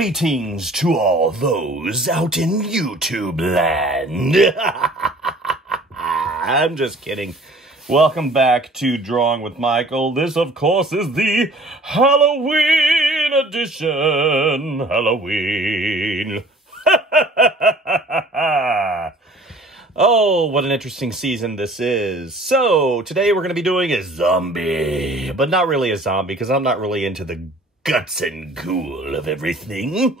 Greetings to all those out in YouTube land. I'm just kidding. Welcome back to Drawing with Michael. This, of course, is the Halloween edition. Halloween. Oh, what an interesting season this is. So, today we're going to be doing a zombie. But not really a zombie, because I'm not really into the guts and ghoul of everything.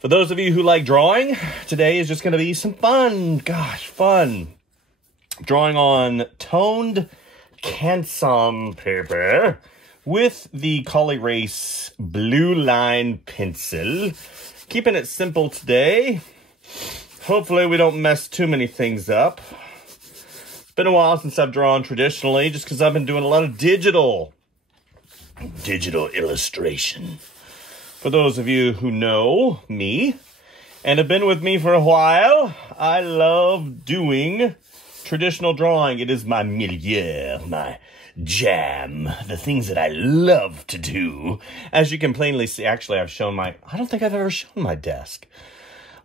For those of you who like drawing, today is just going to be some fun. Gosh, fun. Drawing on toned canson paper with the Collie Race Blue Line pencil. Keeping it simple today. Hopefully we don't mess too many things up. It's been a while since I've drawn traditionally, just because I've been doing a lot of digital illustration. For those of you who know me and have been with me for a while, I love doing traditional drawing. It is my milieu, my jam, the things that I love to do. As you can plainly see, actually I don't think I've ever shown my desk.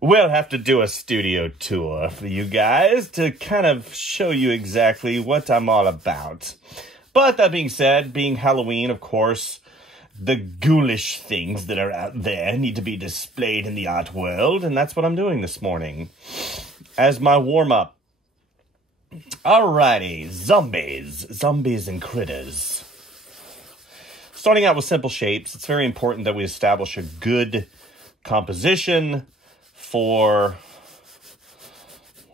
We'll have to do a studio tour for you guys to kind of show you exactly what I'm all about. But that being said, being Halloween, of course, the ghoulish things that are out there need to be displayed in the art world, and that's what I'm doing this morning as my warm-up. Alrighty, zombies and critters. Starting out with simple shapes, it's very important that we establish a good composition for,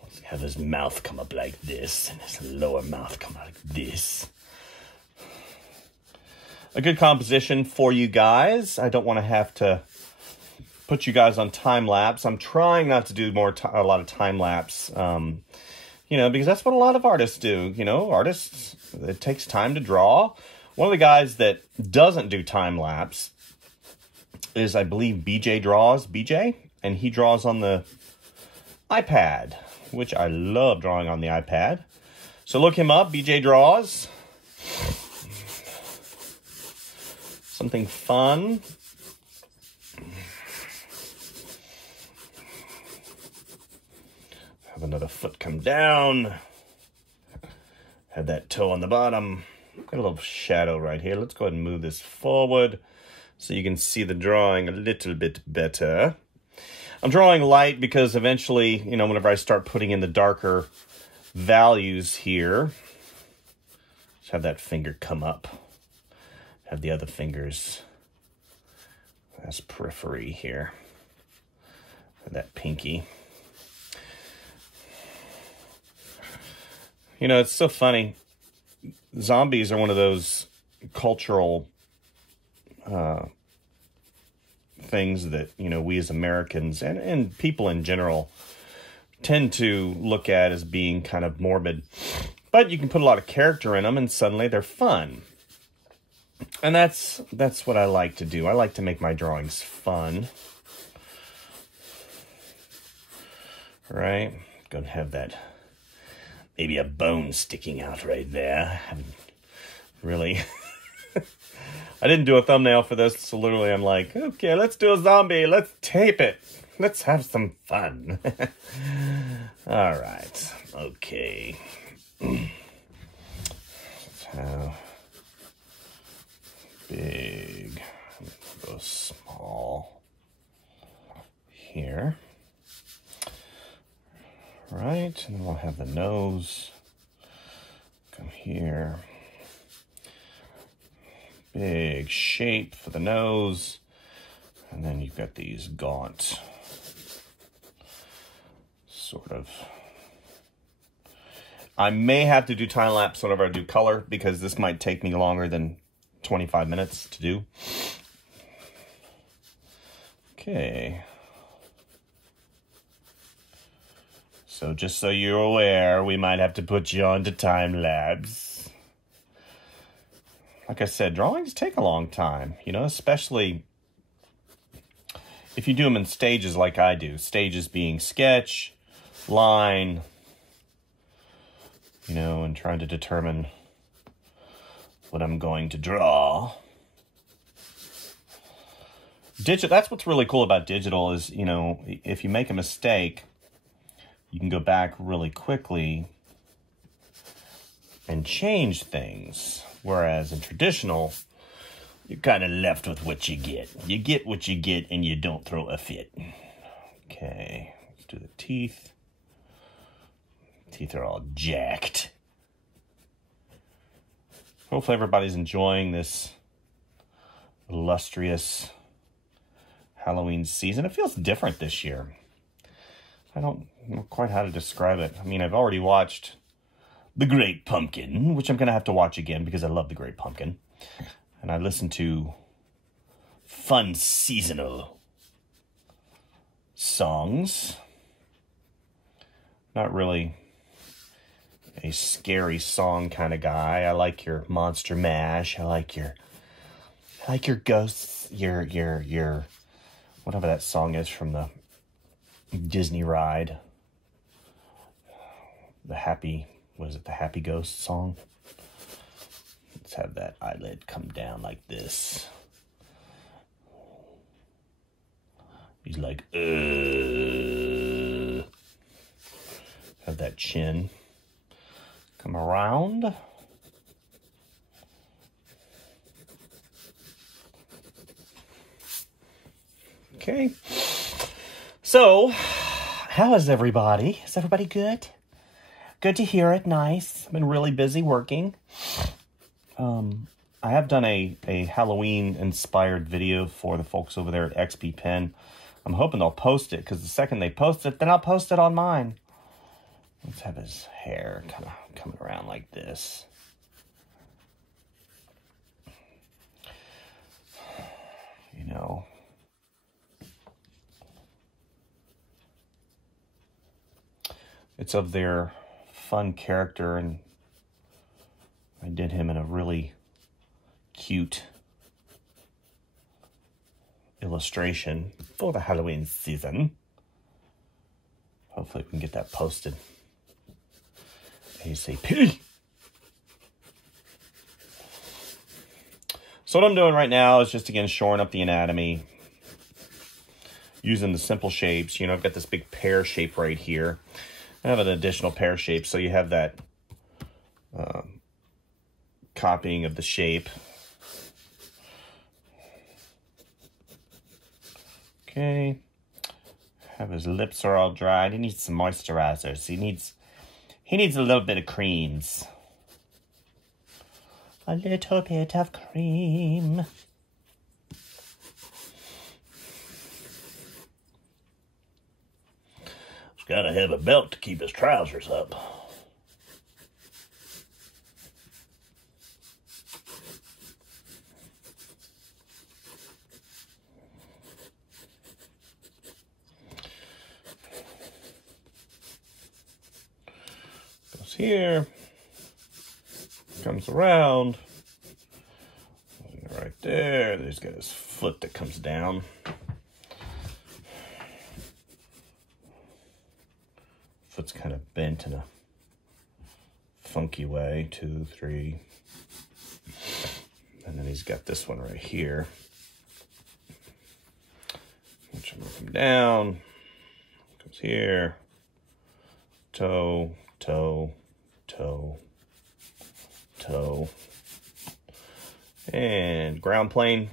let's have his mouth come up like this, and his lower mouth come out like this. A good composition for you guys. I don't want to have to put you guys on time-lapse. I'm trying not to do a lot of time-lapse, because that's what a lot of artists do. Artists, it takes time to draw. One of the guys that doesn't do time-lapse is, I believe, BJ, and he draws on the iPad, which I love drawing on the iPad. So look him up, BJ Draws. Something fun. Have another foot come down. Have that toe on the bottom. Got a little shadow right here. Let's go ahead and move this forward so you can see the drawing a little bit better. I'm drawing light because eventually, whenever I start putting in the darker values here, just have that finger come up. Have the other fingers as periphery here. That pinky. It's so funny. Zombies are one of those cultural things that, we as Americans and people in general tend to look at as being kind of morbid. But you can put a lot of character in them and suddenly they're fun. And that's what I like to do. I like to make my drawings fun. Right? Gonna have that, maybe a bone sticking out right there. I haven't really... I didn't do a thumbnail for this, so literally I'm like, okay, let's do a zombie. Let's tape it. Let's have some fun. All right. Okay. So... big, go small here, right, and then we'll have the nose come here, big shape for the nose, and then you've got these gaunt sort of. I may have to do time-lapse whenever I do color, because this might take me longer than 25 minutes to do. Okay. So just so you're aware, we might have to put you onto time-lapse. Like I said, drawings take a long time, especially if you do them in stages like I do. Stages being sketch, line, and trying to determine what I'm going to draw. That's what's really cool about digital is, you know, if you make a mistake, you can go back really quickly and change things. Whereas in traditional, you're kind of left with what you get. You get what you get and you don't throw a fit. Okay, let's do the teeth. Teeth are all jacked. Hopefully everybody's enjoying this illustrious Halloween season. It feels different this year. I don't know quite how to describe it. I mean, I've already watched The Great Pumpkin, which I'm going to have to watch again because I love The Great Pumpkin. And I listened to fun seasonal songs. Not really a scary song kind of guy. I like your Monster Mash. I like your ghosts, your whatever that song is from the Disney ride. The Happy Ghost song? Let's have that eyelid come down like this. He's like, Have that chin come around. Okay. So, how is everybody? Is everybody good? Good to hear it. Nice. I've been really busy working. I have done a Halloween-inspired video for the folks over there at XP Pen. I'm hoping they'll post it, because the second they post it, then I'll post it on mine. Let's have his hair kind of coming around like this. You know. It's of their fun character, and I did him in a really cute illustration for the Halloween season. Hopefully we can get that posted ASAP. So what I'm doing right now is just, again, shoring up the anatomy using the simple shapes. You know, I've got this big pear shape right here. I have an additional pear shape, so you have that copying of the shape. Okay. Have his lips are all dried. He needs some moisturizers. He needs a little bit of creams. A little bit of cream. He's got to have a belt to keep his trousers up. Goes here. Comes around. Right there. He's got his foot that comes down. Foot's kind of bent in a funky way. 2, 3. And then he's got this one right here. Which I'm going to come down. Goes here. Toe, toe, toe, toe. And ground plane.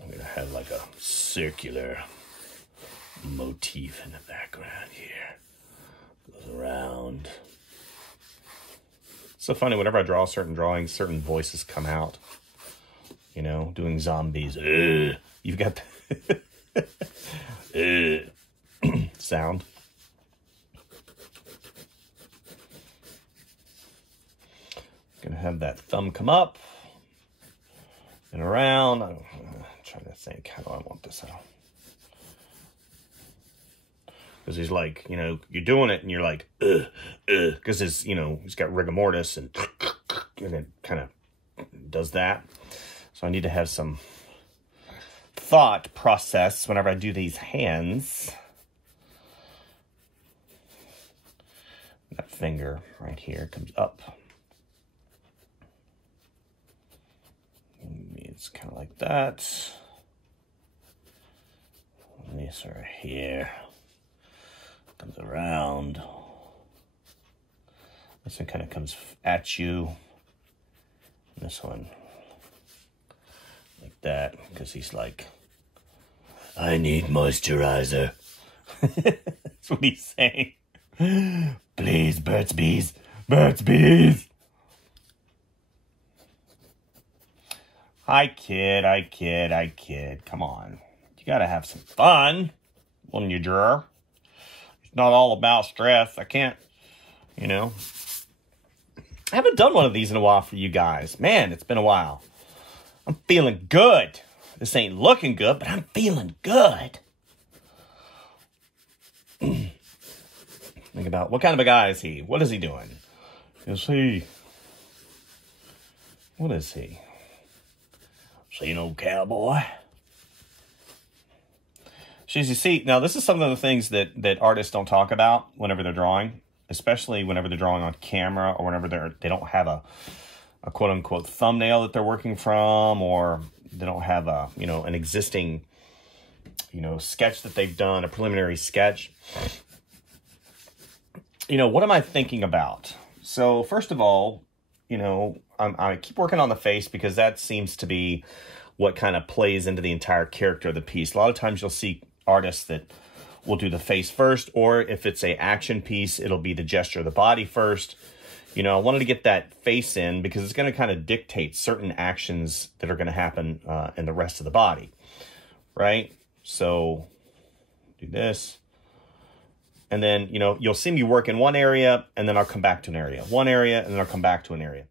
I'm going to have like a circular motif in the background here. Goes around. It's so funny, whenever I draw certain drawings, certain voices come out. You know, doing zombies. You've got the sound. Gonna have that thumb come up and around. I'm trying to think, how do I want this out? Because he's like, you know, you're doing it and you're like, because his, you know, he's got rigor mortis and it kind of does that. So I need to have some thought process whenever I do these hands. That finger right here comes up. it's kind of like that. And this right here comes around. This one kind of comes at you. And this one like that, because he's like, I need moisturizer. That's what he's saying. Please, Burt's Bees. Burt's Bees. I kid. Come on. You gotta have some fun when you draw. It's not all about stress. I can't, you know. I haven't done one of these in a while for you guys. Man, it's been a while. I'm feeling good. This ain't looking good, but I'm feeling good. Think about, what kind of a guy is he? What is he doing? What is he? See, no cowboy. So as you see, now this is some of the things that artists don't talk about whenever they're drawing, especially whenever they're drawing on camera or whenever they don't have a quote-unquote thumbnail that they're working from, or they don't have a, you know, an existing, you know, sketch that they've done, a preliminary sketch. You know, what am I thinking about? So first of all, you know, I keep working on the face because that seems to be what kind of plays into the entire character of the piece. A lot of times you'll see artists that will do the face first, or if it's a action piece, it'll be the gesture of the body first. You know, I wanted to get that face in because it's going to kind of dictate certain actions that are going to happen in the rest of the body, right? So do this. And then, you know, you'll see me work in one area, and then I'll come back to an area. One area, and then I'll come back to an area.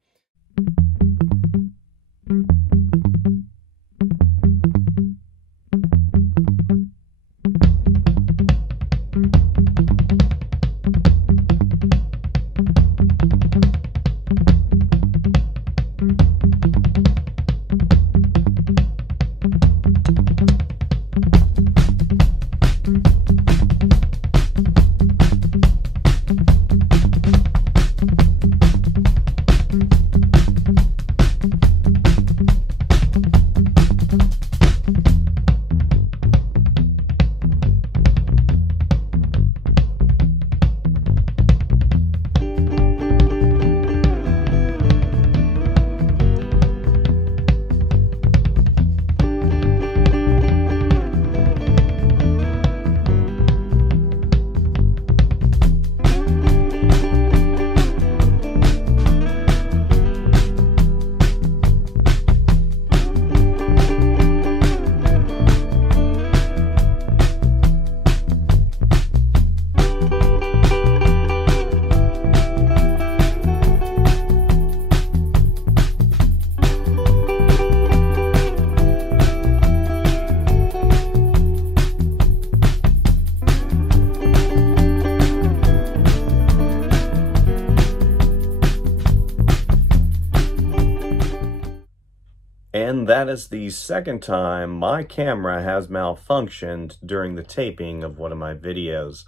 And that is the second time my camera has malfunctioned during the taping of one of my videos.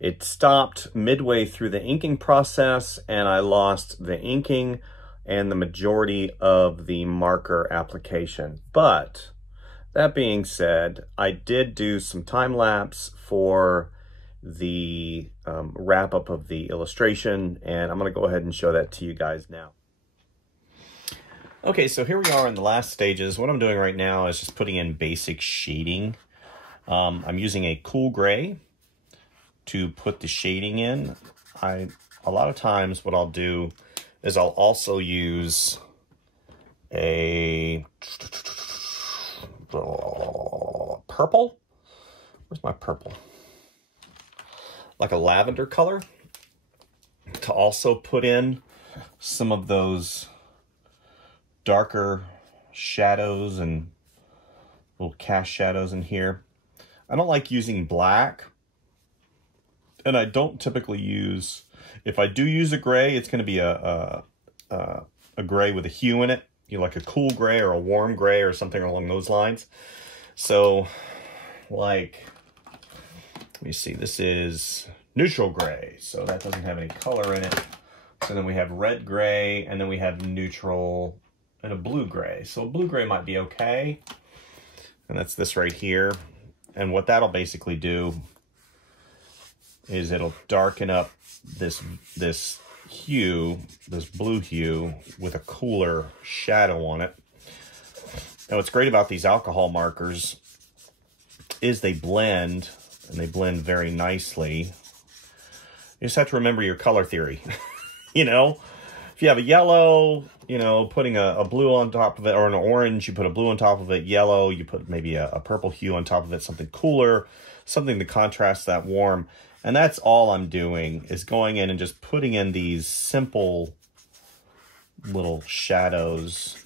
It stopped midway through the inking process, and I lost the inking and the majority of the marker application. But that being said, I did do some time lapse for the wrap up of the illustration, and I'm going to go ahead and show that to you guys now. Okay, so here we are in the last stages. What I'm doing right now is just putting in basic shading. I'm using a cool gray to put the shading in. A lot of times what I'll do is I'll also use a purple. Where's my purple? Like a lavender color, to also put in some of those darker shadows and little cast shadows in here. I don't like using black, and I don't typically use, if I do use a gray, it's going to be a gray with a hue in it, you know, like a cool gray or a warm gray or something along those lines. So like, let me see, this is neutral gray, so that doesn't have any color in it. So then we have red gray, and then we have neutral and a blue-gray. So a blue-gray might be okay. And that's this right here. And what that'll basically do is it'll darken up this hue, this blue hue, with a cooler shadow on it. And what's great about these alcohol markers is they blend, and they blend very nicely. You just have to remember your color theory. You know, if you have a yellow, you know, putting a blue on top of it, or an orange, you put a blue on top of it. Yellow, you put maybe a purple hue on top of it, something cooler, something to contrast that warm. And that's all I'm doing, is going in and just putting in these simple little shadows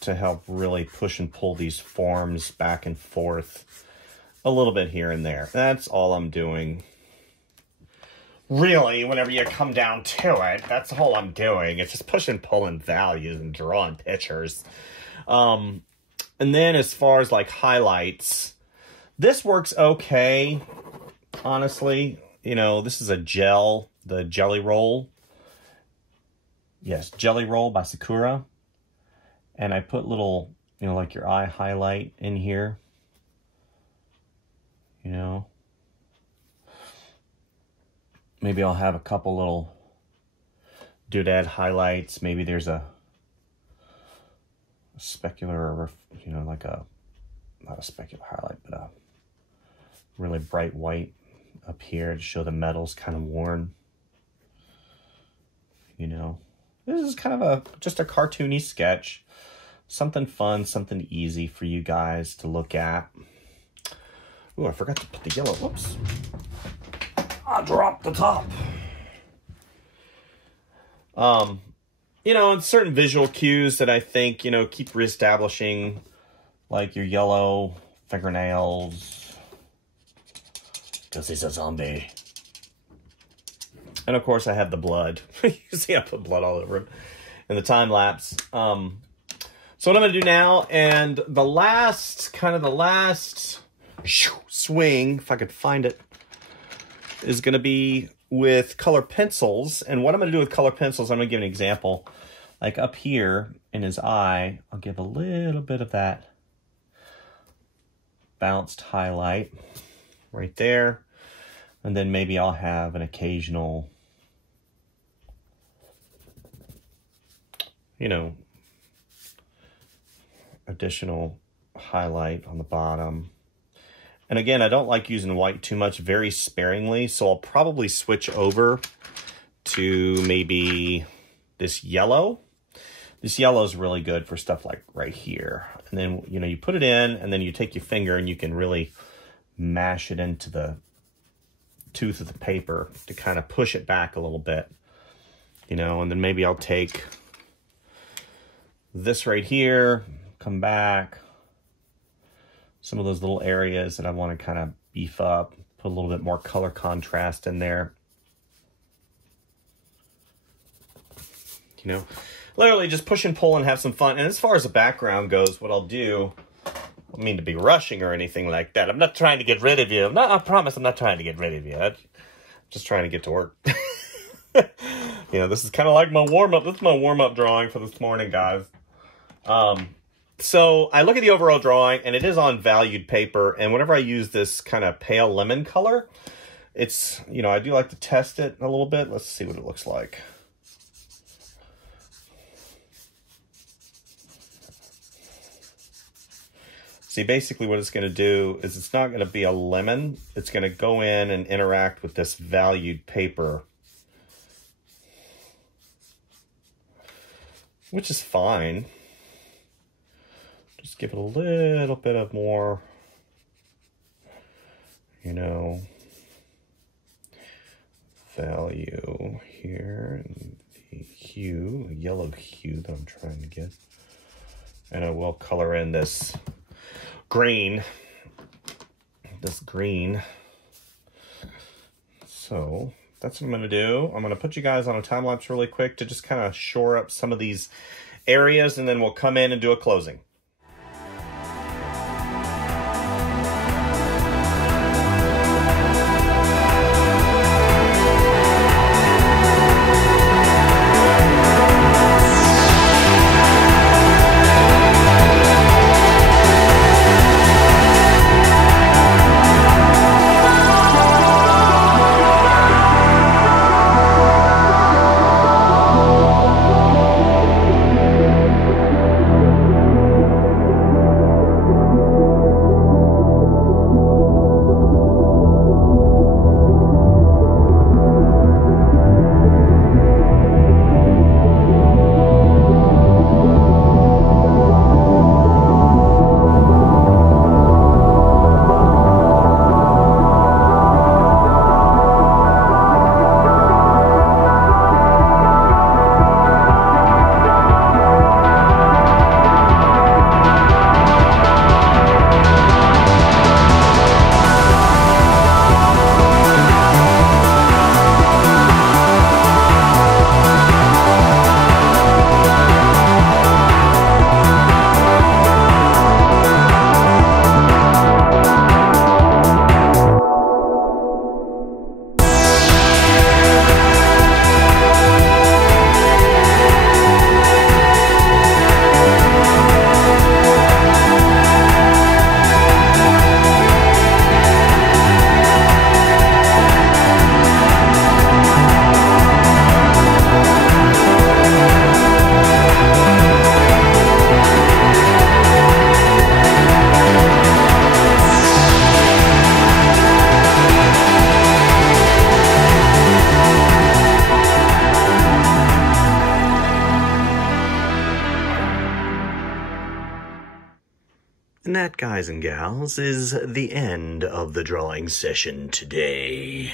to help really push and pull these forms back and forth a little bit here and there. That's all I'm doing. Really, whenever you come down to it, that's all I'm doing. It's just pushing, pulling values and drawing pictures. And then as far as like highlights, this works okay, honestly. You know, this is a gel, the Jelly Roll. Yes, Jelly Roll by Sakura. And I put little, you know, like your eye highlight in here. You know. Maybe I'll have a couple little doodad highlights. Maybe there's a specular, or, you know, like a, not a specular highlight, but a really bright white up here to show the metal's kind of worn. You know, this is kind of just a cartoony sketch. Something fun, something easy for you guys to look at. Ooh, I forgot to put the yellow. Whoops. I dropped the top. You know, certain visual cues that I think, you know, keep reestablishing, like your yellow fingernails, because he's a zombie. And of course I have the blood. You see I put blood all over him in the time lapse. So what I'm going to do now, and the last swing, if I could find it, is going to be with color pencils. And what I'm going to do with color pencils, I'm going to give an example. Like up here in his eye, I'll give a little bit of that bounced highlight right there. And then maybe I'll have an occasional, you know, additional highlight on the bottom. And again, I don't like using white too much, very sparingly. So I'll probably switch over to maybe this yellow. This yellow is really good for stuff like right here. And then, you know, you put it in and then you take your finger and you can really mash it into the tooth of the paper to kind of push it back a little bit, you know. And then maybe I'll take this right here, come back, some of those little areas that I want to kind of beef up, put a little bit more color contrast in there. You know, literally just push and pull and have some fun. And as far as the background goes, what I'll do, I don't mean to be rushing or anything like that. I'm not trying to get rid of you. I promise I'm not trying to get rid of you. I'm just trying to get to work. You know, this is kind of like my warm-up. This is my warm-up drawing for this morning, guys. So I look at the overall drawing, and it is on valued paper. And whenever I use this kind of pale lemon color, it's, you know, I do like to test it a little bit. Let's see what it looks like. See, basically what it's going to do is it's not going to be a lemon. It's going to go in and interact with this valued paper, which is fine. Just give it a little bit of more, you know, value here, and the hue, the yellow hue that I'm trying to get. And I will color in this green. So that's what I'm going to do. I'm going to put you guys on a time lapse really quick to just kind of shore up some of these areas, and then we'll come in and do a closing. And that, guys and gals, is the end of the drawing session today.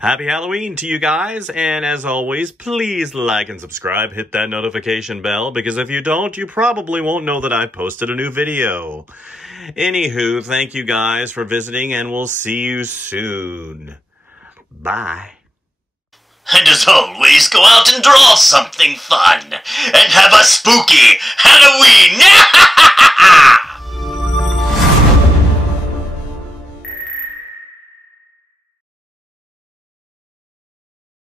Happy Halloween to you guys, and as always, please like and subscribe, hit that notification bell, because if you don't, you probably won't know that I've posted a new video. Anywho, thank you guys for visiting, and we'll see you soon. Bye. And as always, go out and draw something fun, and have a spooky Halloween!